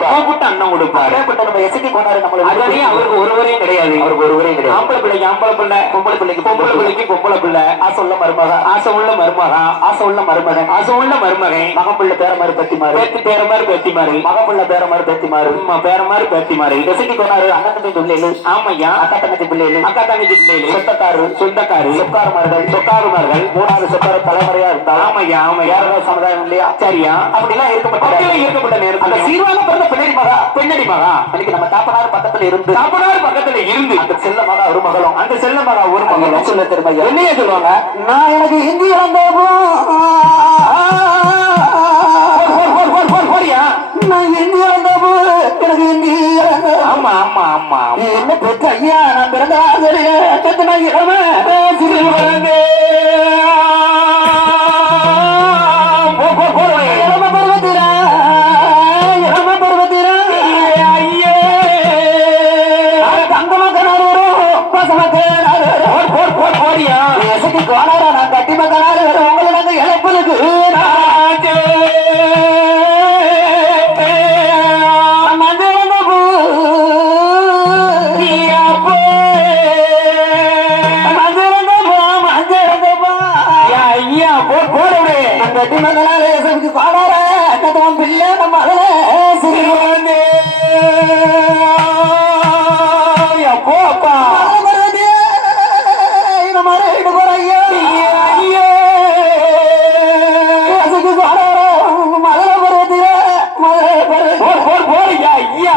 கூப்பிட்டு அண்ணன் கொடுப்பாரு. அப்படியேப்பட்ட நம்ம எசக்கி போனாரு நம்மள அதுலயும் அவருக்கு ஒருவரையும் கிடையாது. அவருக்கு ஒருவரே ஆம்பளை பிள்ளைக்கு ஆம்பளை பிள்ளை பொம்பளை பிள்ளைக்கு பொம்பளை பிள்ளைக்கு பொம்பளை பிள்ளை. ஆசை உள்ள மருமக ஆசை உள்ள மருமகன். ஆசை உள்ள மருமகன். ஆசை உள்ள மருமகன். மகன் பிள்ளை பேர மாதிரி பத்தி மாறு பேத்தி பேர மாதிரி பேத்தி மாறு மகன் பிள்ளை பேர மாதிரி பத்தி மாறு அம்மா பேர மாதிரி பேத்தி மாறு எசக்கி போனாரு அண்ணன் தம்பி பிள்ளைகள். ஆமையா அக்கா தங்கச்சி பிள்ளைகள். அக்கா தங்கச்சி பிள்ளைகள். சொந்தக்காரு. சொந்தக்காரு. சொக்காரமார்கள். சொக்காருமார்கள். மூணாவது சொக்கார தலைமுறையா இருந்தா ஆமையா ஆமையா யாரோ சமுதாயம் இல்லையா? சரியா. அப்படிலாம் இருக்கப்பட்ட இருக்கப்பட்ட அந்த நேரத்துல சீர்வான பிறந்த பின்னாடி மகா. பெண்ணடி மகா. இன்னைக்கு நம்ம தாப்பனார் பக்கத்துல இருந்து சாப்பிடாரு பக்கத்துல இருந்து. அந்த செல்ல மகா ஒரு மகளும். அந்த செல்ல மகா ஒரு மகளும். சொல்ல தெரியுமா? என்னைய சொல்லுவாங்க? நான் எனக்கு ஹிந்தி போறியா நான் ஹிந்தி வந்தப்போ எனக்கு ஹிந்தி ஆமா ஆமா ஆமா என்ன பெற்ற ஐயா? நான் பிறந்த ஆசிரியர் நான் இளம ஐயா, போர், போர் அப்படியே. நான் பிள்ளை நம்ம அதில் சிறுவரங்கே ஐயா, அப்பா. ஐயே. போர், போர், போர், ஐயா, ஐயா.